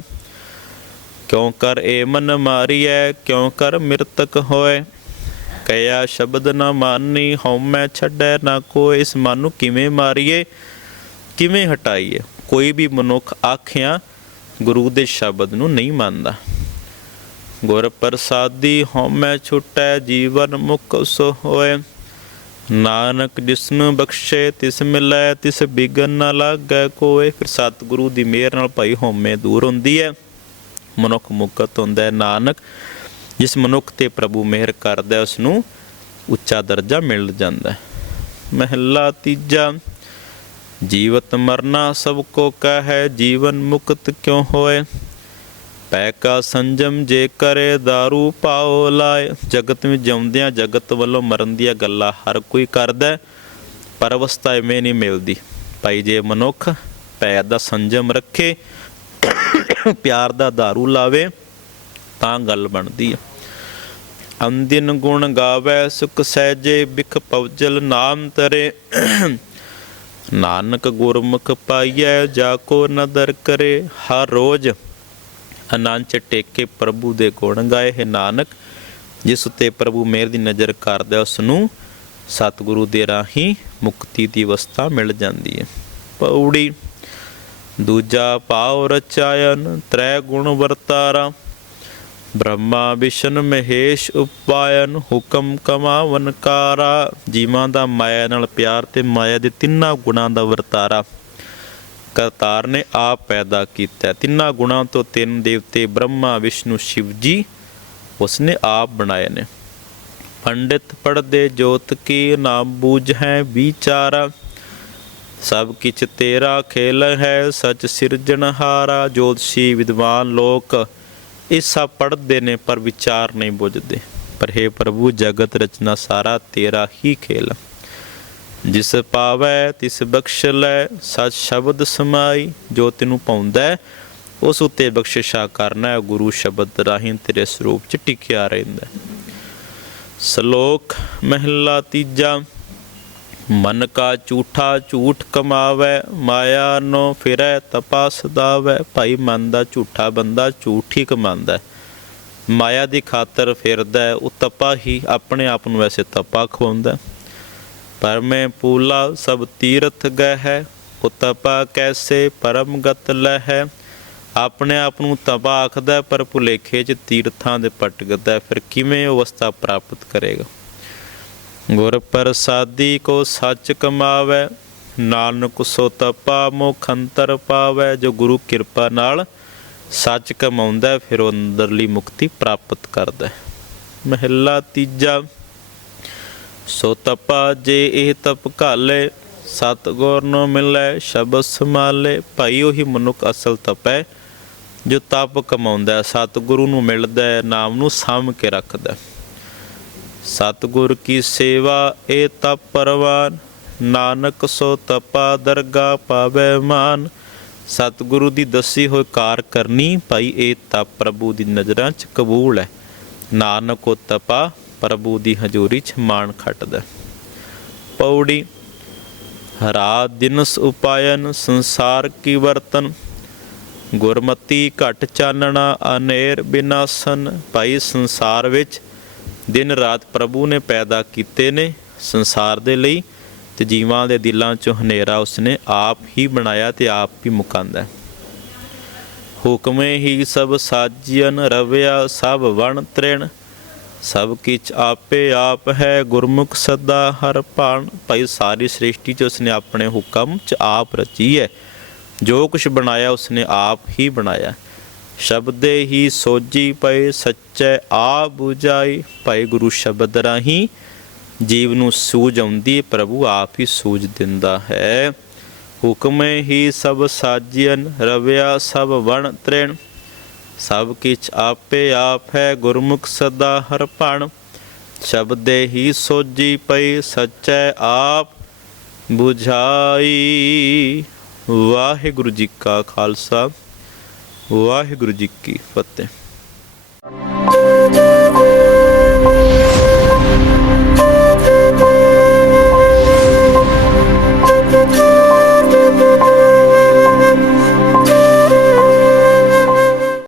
ਕਿਉਂ ਕਰ ਏ ਮਨ ਮਾਰੀਐ, ਕਿਉਂ ਕਰ ਮਿਰਤਕ ਹੋਏ ਕਹਿਆ, ਸ਼ਬਦ ਨਾ ਮਾਨੀ ਹਉਮੈ ਛੱਡੈ, ਨਾ ਕੋਈ ਇਸ ਮਨ ਨੂੰ ਕਿਵੇਂ ਮਾਰੀਏ, ਕਿਵੇਂ ਹਟਾਈਏ? ਕੋਈ ਵੀ ਮਨੁੱਖ ਆਖਿਆ, ਗੁਰੂ ਦੇ ਸ਼ਬਦ ਨੂੰ ਨਹੀਂ ਮੰਨਦਾ। ਗੁਰ ਪ੍ਰਸਾਦੀ ਹਉਮੈ ਛੁਟੈ, ਜੀਵਨ ਮੁਕ ਸੋ ਹੋਏ ਨਾਨਕ ਜਿਸਨੂੰ ਬਖਸ਼ੇ, ਤਿਸ ਮਿਲੈ, ਤਿਸ ਬਿਗਨ ਨਾ ਲਾਗੈ ਕੋਏ ਫਿਰ ਸਤਿਗੁਰੂ ਦੀ ਮਿਹਰ ਨਾਲ ਭਾਈ ਹਉਮੈ ਦੂਰ ਹੁੰਦੀ ਹੈ। ਮਨੁੱਖ ਮੁਕਤ ਹੁੰਦਾ ਹੈ। ਨਾਨਕ ਜਿਸ ਮਨੁੱਖ ਤੇ ਪ੍ਰਭੂ ਮਿਹਰ ਕਰਦਾ ਹੈ, ਉਸ ਨੂੰ ਉੱਚਾ ਦਰਜਾ ਮਿਲ ਜਾਂਦਾ ਹੈ ਮਹਿਲਾ ਤੀਜਾ ਜੀਵਤ ਮਰਨਾ ਸਭ ਕੋ ਕਹੈ ਜੀਵਨ ਮੁਕਤ ਕਿਉ ਹੋਏ ਪੈ ਕਾ ਸੰਜਮ ਜੇ ਕਰੇ दारू ਪਾਓ ਲਾਏ ਜਗਤ ਵਿੱਚ ਜਿਉਂਦਿਆਂ ਜਗਤ ਵੱਲੋਂ ਮਰਨ ਦੀਆਂ ਗੱਲਾਂ ਹਰ ਕੋਈ ਕਰਦਾ ਹੈ, ਪਰ ਅਵਸਥਾ ਐਵੇਂ ਨਹੀਂ ਮਿਲਦੀ ਭਾਈ ਜੇ ਮਨੁੱਖ ਪੈ ਦਾ ਸੰਜਮ ਰੱਖੇ ਪਿਆਰ ਦਾ दारू ਲਾਵੇ ਤਾਂ ਗੱਲ ਬਣਦੀ ਹੈ ਅੰਦਿਨ ਗੁਣ ਗਾਵੇ ਸੁਖ ਸਹਿਜੇ, ਬਿਖ ਪਵਜਲ ਨਾਮ ਤਰੇ ਨਾਨਕ ਗੁਰਮੁਖ ਪਾਈਐ, ਜਾ ਕੋ ਨਦਰ ਕਰੇ। ਹਰ ਰੋਜ਼ ਆਨੰਦ ਚ ਪ੍ਰਭੂ ਦੇ ਗੁਣ ਗਾਏ ਹੈ ਨਾਨਕ। ਜਿਸ ਉਤੇ ਪ੍ਰਭੂ ਮਿਹਰ ਦੀ ਨਜ਼ਰ ਕਰਦਾ ਉਸ ਨੂੰ ਸਤਿਗੁਰੂ ਦੇ ਰਾਹੀਂ ਮੁਕਤੀ ਦੀ ਅਵਸਥਾ ਮਿਲ ਜਾਂਦੀ ਹੈ। ਪੌੜੀ ਦੂਜਾ ਪਾਉ ਰਚਾਇਨ, ਤ੍ਰੈ ਗੁਣ ਵਰਤਾਰਾ। ਬ੍ਰਹਮਾ ਵਿਸ਼ਨ ਮਹੇਸ਼ ਉਪਾਇਨ ਹੁਕਮ ਕਮਾਵਨ ਕਾਰਾ। ਜੀਵਾਂ ਦਾ ਮਾਇਆ ਨਾਲ ਪਿਆਰ ਤੇ ਮਾਇਆ ਦੇ ਤਿੰਨਾਂ ਗੁਣਾਂ ਦਾ ਵਰਤਾਰਾ। ਕਰਤਾਰ ਨੇ ਆਪ ਪੈਦਾ ਕੀਤਾ। ਤਿੰਨਾਂ ਗੁਣਾਂ ਤੋਂ ਤਿੰਨ ਦੇਵਤੇ ਬ੍ਰਹਮਾ ਵਿਸ਼ਨੂੰ ਸ਼ਿਵ ਜੀ ਉਸਨੇ ਆਪ ਬਣਾਏ ਨੇ। ਪੰਡਿਤ ਪੜਦੇ ਜੋਤ ਕੀ ਨਾਮ ਬੂਝ ਹੈ ਵਿਚਾਰਾ। ਸਭ ਕਿਛ ਤੇਰਾ ਖੇਲ ਹੈ, ਸਚ ਸਿਰਜਣਹਾਰਾ। ਜੋਤਸ਼ੀ ਵਿਦਵਾਨ ਲੋਕ ਇਹ ਸਭ ਪੜ੍ਹਦੇ ਨੇ ਪਰ ਵਿਚਾਰ ਨਹੀਂ ਬੁੱਝਦੇ। ਪਰ हे ਪ੍ਰਭੂ, ਜਗਤ ਰਚਨਾ ਸਾਰਾ ਤੇਰਾ ਹੀ ਖੇਲ। ਜਿਸ ਪਾਵੈ, ਤਿਸ ਬਖਸ਼ ਲੈ, ਸਚ ਸ਼ਬਦ ਸਮਾਈ, ਜੋ ਤੈਨੂੰ ਪਾਉਂਦਾ ਉਸ ਉਤੇ ਬਖਸ਼ਿਸ਼ਾ ਕਰਨਾ ਹੈ, ਗੁਰੂ ਸ਼ਬਦ ਰਾਹੀਂ ਤੇਰੇ ਸਰੂਪ ਚ ਟਿਕਿਆ ਰਹਿੰਦਾ ਸ਼ਲੋਕ, ਮਹਿਲਾ ਤੀਜਾ। ਮਨ ਕਾ ਝੂਠਾ ਝੂਠ ਕਮਾਵੇ, ਮਾਇਆ ਨੋ ਫਿਰੈ ਤਪਾ ਸਦਾਵੇ ਭਾਈ ਮਨ ਦਾ ਝੂਠਾ ਬੰਦਾ ਝੂਠ ਹੀ ਕਮਾਉਂਦਾ ਮਾਇਆ ਦੀ ਖਾਤਰ ਫਿਰਦਾ ਉਹ ਤਪਾ ਹੀ ਆਪਣੇ ਆਪ ਨੂੰ ਵੈਸੇ ਤਪਾ ਖਵਾਉਂਦਾ ਹੈ। ਪਰ ਮੈਂ ਪੂਲਾ ਸਭ ਤੀਰਥ ਗਹਿ ਹੈ ਉਹ ਤਪਾ ਕੈਸੇ ਪਰਮ ਗਤ ਲੈ ਹੈ ਆਪਣੇ ਆਪ ਨੂੰ ਤਪਾ ਆਖਦਾ ਪਰ ਭੁਲੇਖੇ ਚ ਤੀਰਥਾਂ ਦੇ ਪਟਕਦਾ ਫਿਰ ਕਿਵੇਂ ਉਹ ਅਵਸਥਾ ਪ੍ਰਾਪਤ ਕਰੇਗਾ? ਗੁਰ ਪ੍ਰਸਾਦੀ ਕੋ ਸੱਚ ਕਮਾਵੇ ਨਾਨਕ ਸੋ ਤਪਾ ਮੁਖ ਅੰਤਰ ਪਾਵੇ ਜੋ ਗੁਰੂ ਕਿਰਪਾ ਨਾਲ ਸੱਚ ਕਮਾਉਂਦਾ ਫਿਰ ਉਹ ਅੰਦਰਲੀ ਮੁਕਤੀ ਪ੍ਰਾਪਤ ਕਰਦਾ ਮਹਿਲਾ ਤੀਜਾ ਸੋ ਤਪਾ ਜੇ ਇਹ ਤਪ ਘਾਲੇ ਸਤਗੁਰ ਨੂੰ ਮਿਲੈ ਸ਼ਬਦ ਸਮਾਲੇ ਭਾਈ ਉਹੀ ਮਨੁੱਖ ਅਸਲ ਤਪ ਹੈ ਜੋ ਤਪ ਕਮਾਉਂਦਾ ਹੈ, ਸਤਿਗੁਰੂ ਨੂੰ ਮਿਲਦਾ ਨਾਮ ਨੂੰ ਸਾਂਭ ਕੇ ਰੱਖਦਾ ਸਤਿਗੁਰ ਕੀ ਸੇਵਾ, ਏ ਤਪ ਪਰਵਾਨ। ਨਾਨਕ ਸੋ ਤਪਾ ਦਰਗਾ ਪਾਵੇ ਮਾਨ। ਸਤਿਗੁਰੂ ਦੀ ਦੱਸੀ ਹੋਈ ਕਾਰ ਕਰਨੀ, ਭਾਈ ਇਹ ਤਪ ਪ੍ਰਭੂ ਦੀ ਨਜ਼ਰਾਂ 'ਚ ਕਬੂਲ ਹੈ ਨਾਨਕ ਕੋ ਤਪਾ, ਪ੍ਰਭੂ ਦੀ ਹਜ਼ੂਰੀ 'ਚ ਮਾਣ ਖੱਟਦਾ। ਪੌੜੀ, ਰਾਤ ਦਿਨਸ ਉਪਾਇਨ ਸੰਸਾਰ ਕੀ ਵਰਤਨ। ਗੁਰਮਤੀ ਘਟ ਚਾਨਣਾ, ਅਨੇਰ ਬਿਨਾਸਨ। ਭਾਈ, ਸੰਸਾਰ ਵਿੱਚ ਦਿਨ ਰਾਤ ਪ੍ਰਭੂ ਨੇ ਪੈਦਾ ਕੀਤੇ ਨੇ ਸੰਸਾਰ ਦੇ ਲਈ ਤੇ ਜੀਵਾਂ ਦੇ ਦਿਲਾਂ 'ਚੋਂ ਹਨੇਰਾ ਉਸਨੇ ਆਪ ਹੀ ਬਣਾਇਆ ਤੇ ਆਪ ਹੀ ਮੁਕਾਂਦਾ। ਹੁਕਮੇ ਹੀ ਸਭ ਸਾਜੀਨ ਰਵਿਆ, ਸਭ ਵਣ ਤ੍ਰਿਣ, ਸਭ ਕਿਛ ਆਪੇ ਆਪ ਹੈ ਗੁਰਮੁਖ ਸਦਾ ਹਰ ਭਾਣ। ਭਾਈ ਸਾਰੀ ਸ੍ਰਿਸ਼ਟੀ ਚ ਉਸਨੇ ਆਪਣੇ ਹੁਕਮ ਚ ਆਪ ਰਚੀ ਹੈ। ਜੋ ਕੁਛ ਬਣਾਇਆ ਉਸਨੇ ਆਪ ਹੀ ਬਣਾਇਆ। ਸ਼ਬਦੇ ਹੀ ਸੋਜੀ ਪਏ, ਸੱਚੇ ਆ 부ਜਾਈ ਭਾਈ ਗੁਰੂ ਸ਼ਬਦ ਰਾਹੀਂ ਜੀਵ ਨੂੰ ਸੂਝ ਆਉਂਦੀ ਪ੍ਰਭੂ ਆਪ ਹੀ ਸੂਝ ਦਿੰਦਾ ਹੈ। ਹੁਕਮੇ ਹੀ ਸਭ ਸਾਜੀਨ ਰਵਿਆ ਸਭ ਵਣ ਤ੍ਰਿਣ। ਸਭ ਕਿਛ ਆਪੇ ਆਪ ਹੈ, ਗੁਰਮੁਖ ਸਦਾ ਹਰ ਭਣ। ਸ਼ਬਦੇ ਹੀ ਸੋਜੀ ਪਈ ਸੱਚੈ ਆਪ 부ਝਾਈ ਵਾਹਿਗੁਰੂ ਜੀ ਕਾ ਖਾਲਸਾ। ਵਾਹਿਗੁਰੂ ਜੀ ਕੀ ਫਤਿਹ।